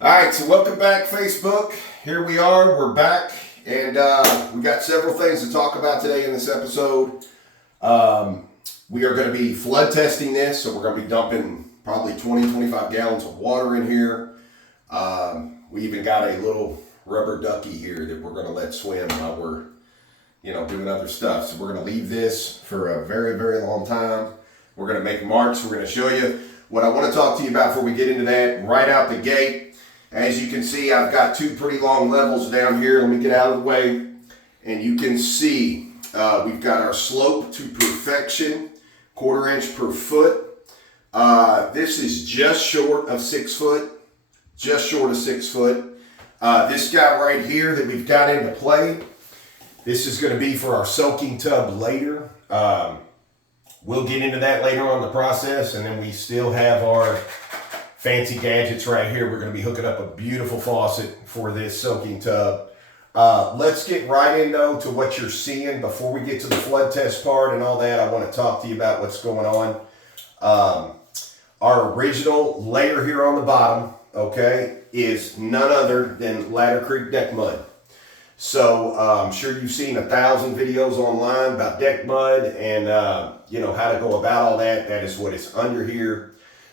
All right, so welcome back, Facebook. Here we are. We're back, and we got several things to talk about today in this episode. We are going to be flood testing this, so we're going to be dumping probably 20, 25 gallons of water in here. We even got a little rubber ducky here that we're going to let swim while we're, doing other stuff. So we're going to leave this for a very, very long time. We're going to make marks. We're going to show you what I want to talk to you about before we get into that. Right out the gate, as you can see, I've got two pretty long levels down here. Let me get out of the way. And you can see we've got our slope to perfection, 1/4 inch per foot. This is just short of 6 foot, just short of 6 foot. This guy right here that we've got into play, this is going to be for our soaking tub later. We'll get into that later on in the process, and then we still have our fancy gadgets right here. We're going to be hooking up a beautiful faucet for this soaking tub. Let's get right in though to what you're seeing. Before we get to the flood test part and all that, I want to talk to you about what's going on. Our original layer here on the bottom, okay, is none other than Ladder Creek deck mud. So I'm sure you've seen 1,000 videos online about deck mud and how to go about all that. That is what is under here.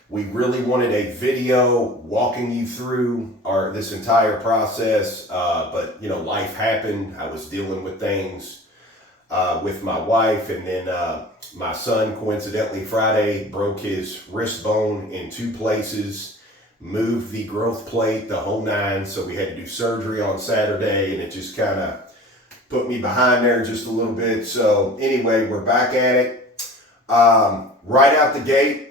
We really wanted a video walking you through this entire process, but life happened. I was dealing with things with my wife, and then my son coincidentally Friday broke his wrist bone in 2 places, moved the growth plate, the whole 9. So we had to do surgery on Saturday, and it just kind of put me behind there just a little bit. So anyway, we're back at it. Right out the gate,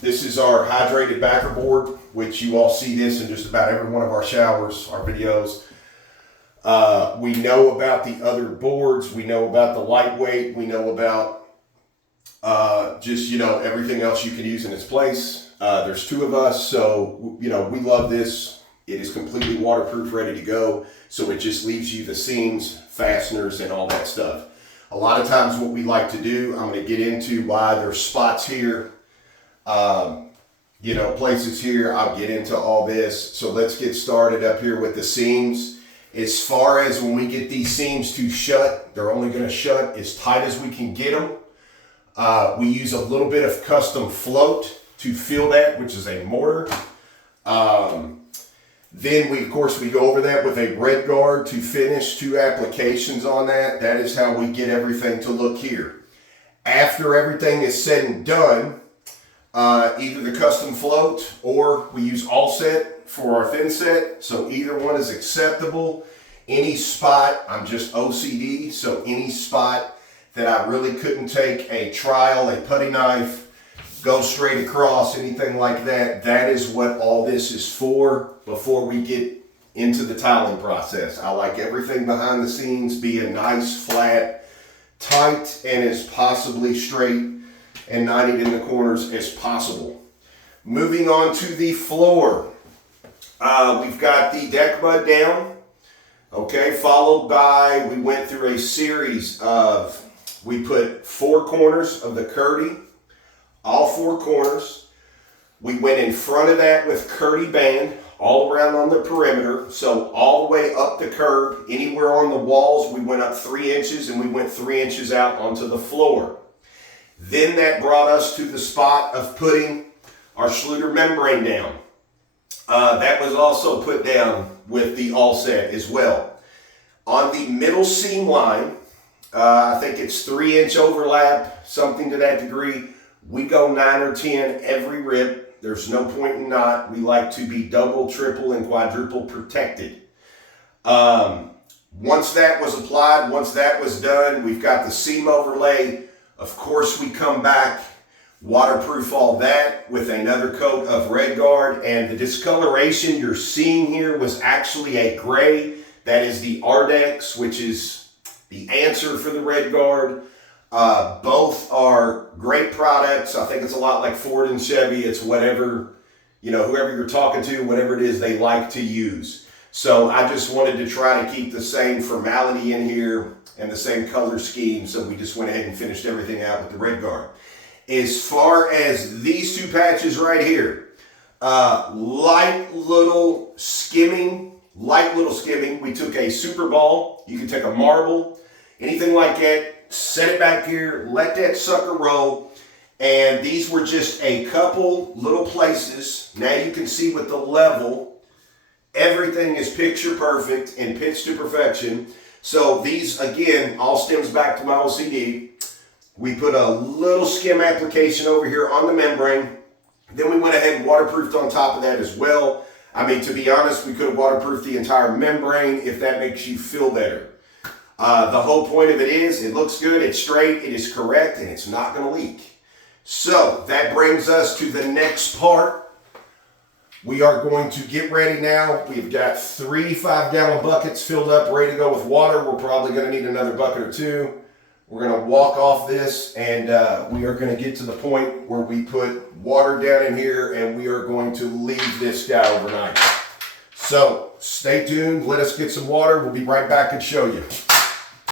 this is our hydrated backer board, which you all see this in just about every one of our showers, our videos. We know about the other boards. We know about the lightweight. We know about everything else you can use in its place. There's 2 of us, so we love this. It is completely waterproof, ready to go. So it just leaves you the seams, fasteners, and all that stuff. A lot of times what we like to do, I'm going to get into why there's spots here, places here. I'll get into all this. So let's get started up here with the seams. As far as when we get these seams to shut, they're only going to shut as tight as we can get them. We use a little bit of custom float to fill that, which is a mortar. Then we go over that with a RedGuard to finish 2 applications on that. That is how we get everything to look here. After everything is said and done, either the custom float or we use all set for our thin set. So either one is acceptable. Any spot, I'm just OCD, so any spot that I really couldn't take a trowel, a putty knife, go straight across, anything like that, that is what all this is for before we get into the tiling process. I like everything behind the scenes being nice, flat, tight, and as possibly straight and 90 in the corners as possible. Moving on to the floor. We've got the deck mud down, okay, followed by, we went through a series of, we put 4 corners of the Kerdi, all 4 corners. We went in front of that with Kerdi band all around on the perimeter. So all the way up the curb, anywhere on the walls, we went up 3 inches, and we went 3 inches out onto the floor. Then that brought us to the spot of putting our Schluter membrane down. That was also put down with the all set as well. On the middle seam line, I think it's 3-inch overlap, something to that degree. We go 9 or 10 every rip. There's no point in not. We like to be double, triple, and quadruple protected. Once that was applied, once that was done, we've got the seam overlay. Of course, we come back, waterproof all that with another coat of RedGuard. And the discoloration you're seeing here was actually a gray. That is the Ardex, which is the answer for the RedGuard. Both are great products. I think it's a lot like Ford and Chevy. It's whatever, whoever you're talking to, whatever it is they like to use. So I just wanted to try to keep the same formality in here and the same color scheme. So we just went ahead and finished everything out with the RedGuard. As far as these 2 patches right here, Light little skimming. We took a Super Ball. You can take a marble, anything like that. Set it back here. Let that sucker roll. And these were just a couple little places. Now you can see with the level, everything is picture perfect and pitched to perfection. So these, again, all stems back to my OCD. We put a little skim application over here on the membrane. Then we went ahead and waterproofed on top of that as well. I mean, to be honest, we could have waterproofed the entire membrane if that makes you feel better. The whole point of it is, it looks good, it's straight, it is correct, and it's not going to leak. So that brings us to the next part. We are going to get ready now. We've got 3 5-gallon buckets filled up, ready to go with water. We're probably going to need another bucket or 2. We're going to walk off this, and we are going to get to the point where we put water down in here, and we are going to leave this guy overnight. So stay tuned. Let us get some water. We'll be right back and show you.